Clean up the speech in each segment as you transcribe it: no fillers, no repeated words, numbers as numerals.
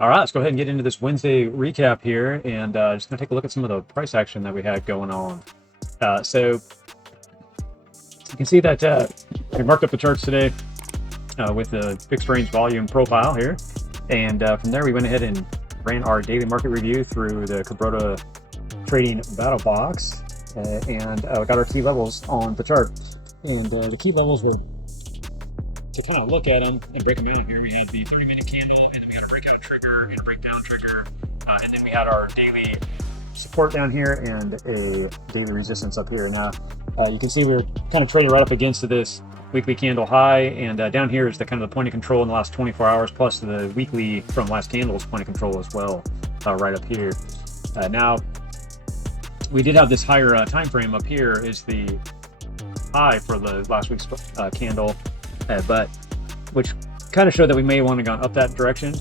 All right, let's go ahead and get into this Wednesday recap here, and just gonna take a look at some of the price action that we had going on. So you can see that we marked up the charts today with the fixed range volume profile here, and from there we went ahead and ran our daily market review through the Kabroda trading battle box, and we got our key levels on the chart. And the key levels were to kind of look at them and break them down. Here we had the 30-minute candle, and then we had a breakout trigger and a breakdown trigger, and then we had our daily support down here and a daily resistance up here. Now you can see we were kind of trading right up against this weekly candle high, and down here is the kind of the point of control in the last 24 hours, plus the weekly from last candle's point of control as well, right up here. Now we did have this higher time frame up here is the high for the last week's candle, but which kind of showed that we may want to gone up that direction,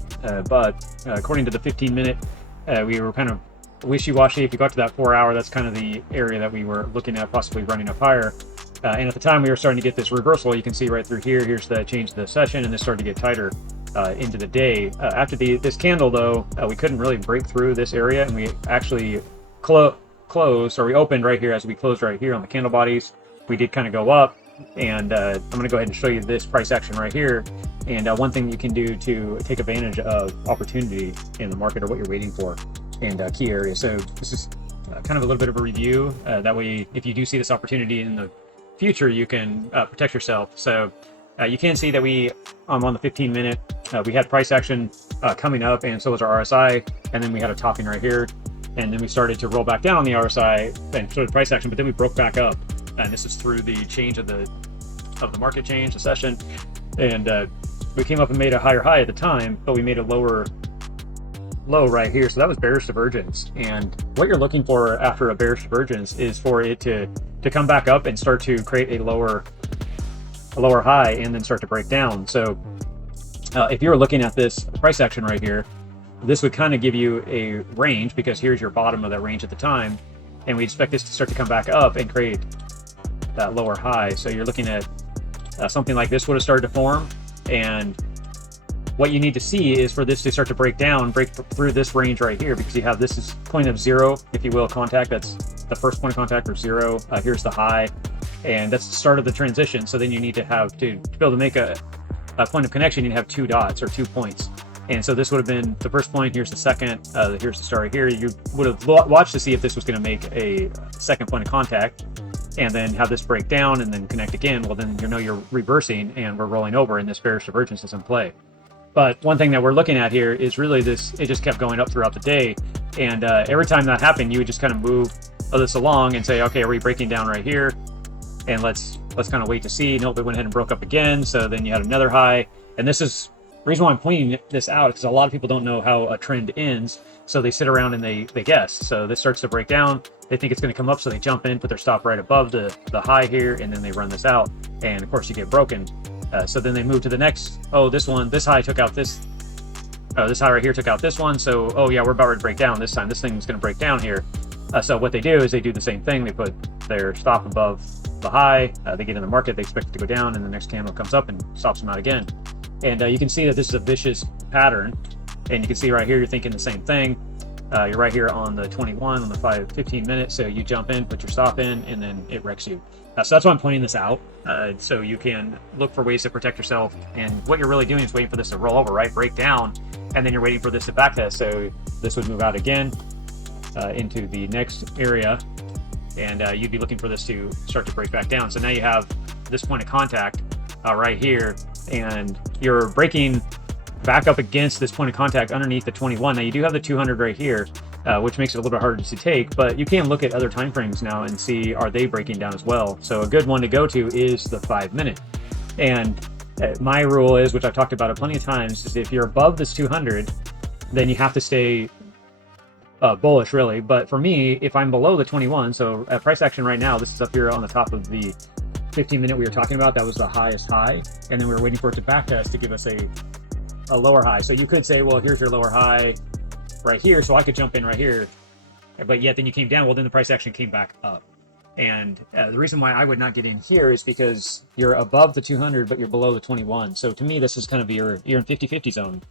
but according to the 15-minute, we were kind of wishy-washy. If you got to that 4 hour, that's kind of the area that we were looking at possibly running up higher. And at the time we were starting to get this reversal. You can see right through here, here's the change of the session, and this started to get tighter into the day. After this candle though, we couldn't really break through this area, and we actually closed, or we opened right here as we closed right here on the candle bodies. We did kind of go up, and I'm going to go ahead and show you this price action right here. And one thing you can do to take advantage of opportunity in the market, or what you're waiting for, and key areas. So this is kind of a little bit of a review. That way, if you do see this opportunity in the future, you can protect yourself. So you can see that we on the 15-minute, we had price action coming up, and so was our RSI, and then we had a topping right here, and then we started to roll back down on the RSI and started price action, but then we broke back up, and this is through the change of the market change, the session, and we came up and made a higher high at the time, but we made a lower low right here. So that was bearish divergence, and what you're looking for after a bearish divergence is for it to come back up and start to create a lower high and then start to break down. So if you're looking at this price action right here, this would kind of give you a range, because here's your bottom of that range at the time, and we expect this to start to come back up and create that lower high. So you're looking at something like this would have started to form, and what you need to see is for this to start to break through this range right here, because you have this is point of zero, if you will, contact. That's the first point of contact for zero. Here's the high, and that's the start of the transition. So then you need to have to be able to make a point of connection. You need to have 2 dots or 2 points, and so this would have been the first point. Here's the second. Here's the start here. You would have watched to see if this was going to make a second point of contact, and then have this break down and then connect again. Well, then you know you're reversing and we're rolling over, and this bearish divergence is in play. But one thing that we're looking at here is really this, it just kept going up throughout the day. And every time that happened, you would just kind of move this along and say, okay, are we breaking down right here? And let's kind of wait to see. Nope, it went ahead and broke up again. So then you had another high. And this is the reason why I'm pointing this out, because a lot of people don't know how a trend ends. So they sit around and they guess. So this starts to break down. They think it's going to come up, so they jump in, put their stop right above the high here, and then they run this out. And of course you get broken. So then they move to the next, this high took out this high right here took out this one. So, yeah, we're about to break down this time. This thing's going to break down here. So what they do is they do the same thing. They put their stop above the high. They get in the market. They expect it to go down, and the next candle comes up and stops them out again. And you can see that this is a vicious pattern. And you can see right here, you're thinking the same thing. You're right here on the 21, on the 15 minutes. So you jump in, put your stop in, and then it wrecks you. So that's why I'm pointing this out, so you can look for ways to protect yourself. And what you're really doing is waiting for this to roll over, right? Break down, and then you're waiting for this to backtest. So this would move out again into the next area, and you'd be looking for this to start to break back down. So now you have this point of contact right here, and you're breaking back up against this point of contact underneath the 21. Now you do have the 200 right here, which makes it a little bit harder to take, but you can look at other time frames now and see, are they breaking down as well? So a good one to go to is the 5-minute. And my rule is, which I've talked about it plenty of times, is if you're above this 200, then you have to stay bullish, really. But for me, if I'm below the 21, so at price action right now, this is up here on the top of the 15-minute we were talking about. That was the highest high, and then we were waiting for it to backtest to give us a lower high. So you could say, well, here's your lower high right here, so I could jump in right here, but yet then you came down. Well, then the price action came back up, and the reason why I would not get in here is because you're above the 200 but you're below the 21. So to me, this is kind of you're in 50-50 zone.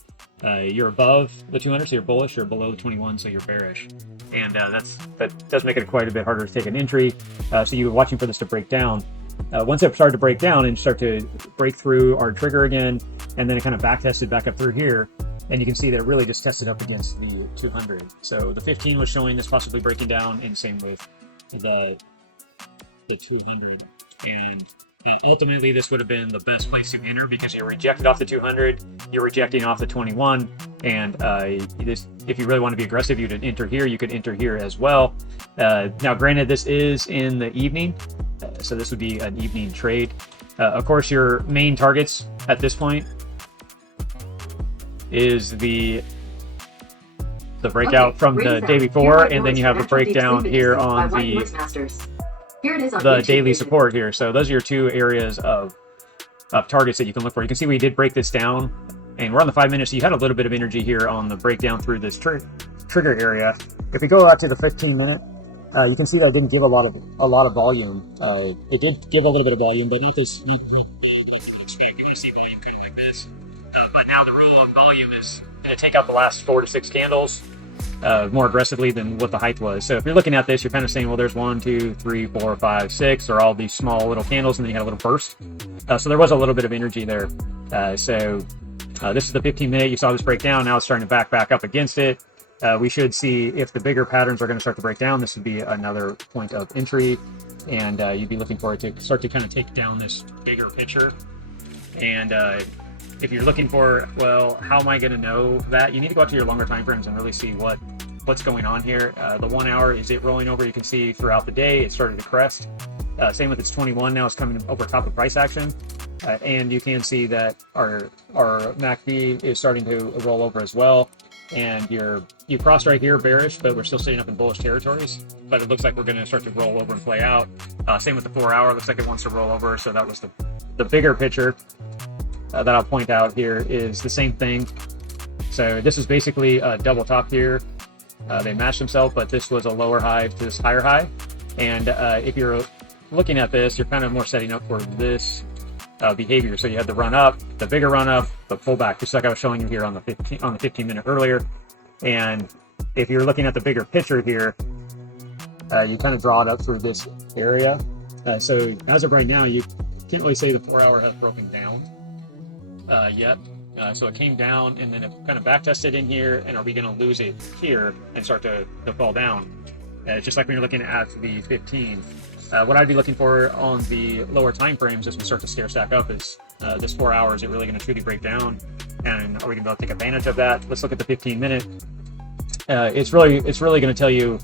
you're above the 200, so you're bullish. You're below the 21, so you're bearish. And that does make it quite a bit harder to take an entry. So you're watching for this to break down. Once it started to break down and start to break through our trigger again, and then it kind of back tested back up through here, and you can see that it really just tested up against the 200. So the 15 was showing this possibly breaking down, and same with the 200. And ultimately, this would have been the best place to enter because you're rejected off the 200, you're rejecting off the 21, and if you really want to be aggressive, you could enter here. You could enter here as well. Now, granted, this is in the evening, so this would be an evening trade. Of course, your main targets at this point is the breakout from the day before, and then you have the breakdown here on the daily support here. So those are your two areas of targets that you can look for. You can see we did break this down, and we're on the 5 minutes, so you had a little bit of energy here on the breakdown through this trigger area. If we go out to the 15 minute, you can see that it didn't give a lot of volume. It did give a little bit of volume, but not this. Not like you expect when you see volume kind of like this. But now the rule of volume is going to take out the last 4 to 6 candles more aggressively than what the height was. So if you're looking at this, you're kind of saying, well, there's 1, 2, 3, 4, 5, 6, or all these small little candles, and then you had a little burst. So there was a little bit of energy there. This is the 15 minute. You saw this break down. Now it's starting to back up against it. We should see if the bigger patterns are going to start to break down. This would be another point of entry, and you'd be looking for it to start to kind of take down this bigger picture. And if you're looking for, well, how am I going to know that? You need to go out to your longer time frames and really see what's going on here. The 1 hour, is it rolling over? You can see throughout the day it started to crest. Same with its 21. Now it's coming over top of price action. And you can see that our MACD is starting to roll over as well. And you crossed right here bearish, but we're still sitting up in bullish territories. But it looks like we're going to start to roll over and play out. Same with the 4 hour. Looks like it wants to roll over. So that was the bigger picture that I'll point out here is the same thing. So this is basically a double top here. They matched themselves, but this was a lower high to this higher high. And if you're looking at this, you're kind of more setting up for this behavior. So you had the run up, the bigger run up, the pullback, just like I was showing you here on the 15 minute earlier. And if you're looking at the bigger picture here, you kind of draw it up through this area. So as of right now, you can't really say the 4 hour has broken down yet. So it came down and then it kind of back tested in here. And are we going to lose it here and start to fall down? Just like when you're looking at the 15. What I'd be looking for on the lower time frames as we start to stair stack up is this 4 hours. Is it really going to truly break down? And are we going to be able to take advantage of that? Let's look at the 15 minute. It's really going to tell you,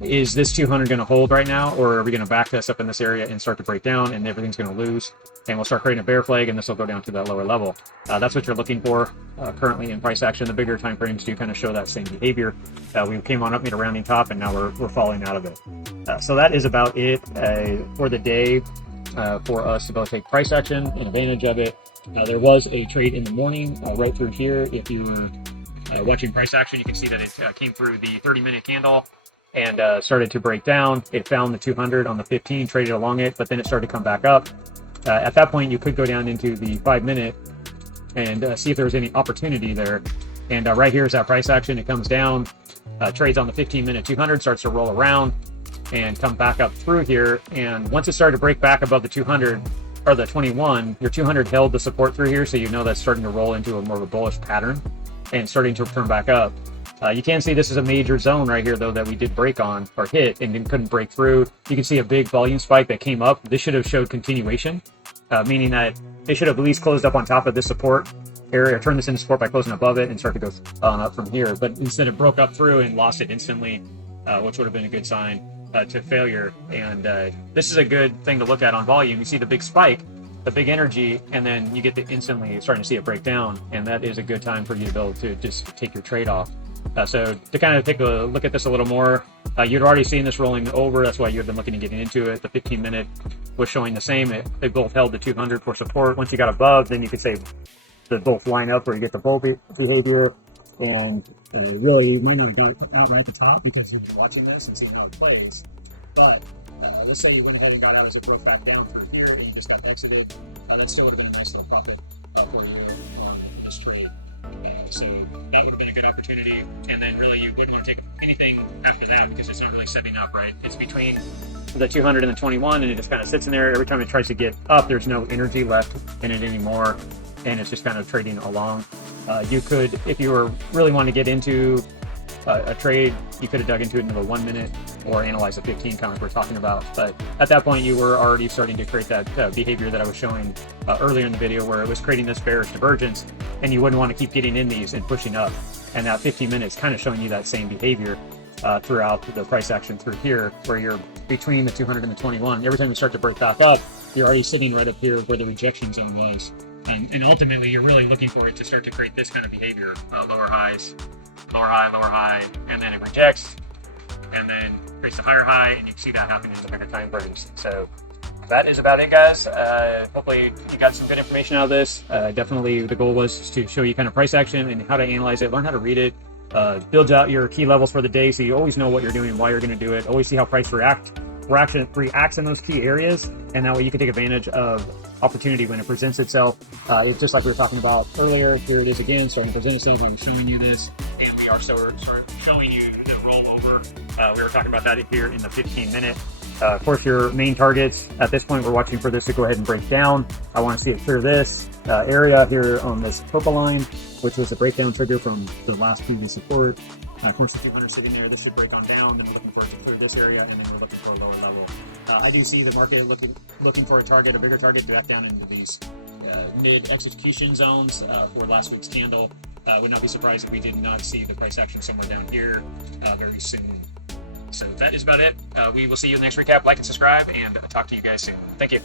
is this 200 going to hold right now, or are we going to back test up in this area and start to break down and everything's going to lose? And we'll start creating a bear flag, and this will go down to that lower level. That's what you're looking for currently in price action. The bigger time frames do kind of show that same behavior. We came on up, made a rounding top, and now we're falling out of it. So that is about it for the day for us to both take price action and advantage of it. There was a trade in the morning right through here. If you were watching price action, you can see that it came through the 30-minute candle and started to break down. It found the 200 on the 15, traded along it, but then it started to come back up. At that point, you could go down into the 5 minute and see if there was any opportunity there. And right here is that price action. It comes down, trades on the 15 minute 200, starts to roll around and come back up through here. And once it started to break back above the 200 or the 21, your 200 held the support through here. So you know that's starting to roll into a more of a bullish pattern and starting to turn back up. You can see this is a major zone right here, though, that we did break on or hit and then couldn't break through. You can see a big volume spike that came up. This should have showed continuation, meaning that they should have at least closed up on top of this support area, turn this into support by closing above it and start to go on up from here. But instead it broke up through and lost it instantly, which would have been a good sign to failure. And this is a good thing to look at on volume. You see the big spike, the big energy, and then you get to instantly starting to see it break down. And that is a good time for you to be able to just take your trade off. So to kind of take a look at this a little more, you'd already seen this rolling over. That's why you've been looking at getting into it. The 15 minute was showing the same. They both held the 200 for support. Once you got above, then you could say they both line up where you get the bull behavior. And really, you might not have got it out right at the top because you've been watching this and seeing how it plays. But let's say you went ahead and got out as it broke back down through here and you just got exited. That still would have been a nice little profit on this trade. So that would have been a good opportunity. And then really you wouldn't want to take anything after that because it's not really setting up, right? It's between the 200 and the 21, and it just kind of sits in there. Every time it tries to get up, there's no energy left in it anymore, and it's just kind of trading along. You could, if you were really wanting to get into a trade, you could have dug into it in a 1 minute or analyze a 15 count like we're talking about. But at that point, you were already starting to create that behavior that I was showing earlier in the video, where it was creating this bearish divergence, and you wouldn't want to keep getting in these and pushing up. And that 15 minutes kind of showing you that same behavior throughout the price action through here, where you're between the 200 and the 21. Every time you start to break back up, you're already sitting right up here where the rejection zone was. And ultimately, you're really looking for it to start to create this kind of behavior, lower highs, lower high, and then it rejects, and then creates a higher high, and you can see that happening in the bigger time frames. So that is about it, guys. Hopefully you got some good information out of this. Definitely the goal was to show you kind of price action and how to analyze it, learn how to read it, build out your key levels for the day so you always know what you're doing and why you're going to do it. Always see how price reacts in those key areas, and that way you can take advantage of opportunity when it presents itself. It's just like we were talking about earlier. Here it is again, starting to present itself. I'm showing you this, and we are showing you the rollover. We were talking about that here in the 15-minute. Of course, your main targets at this point, we're watching for this to go ahead and break down. I want to see it clear this area here on this purple line, which was a breakdown trigger from the last previous support. Of course, the 200 sitting there, this should break on down. Then we're looking for it to clear this area, and then we're looking for a lower level. I do see the market looking for a target, a bigger target, back down into these mid-execution zones for last week's candle. Would not be surprised if we did not see the price action somewhere down here very soon. So that is about it. We will see you in the next recap. Like and subscribe, and talk to you guys soon. Thank you.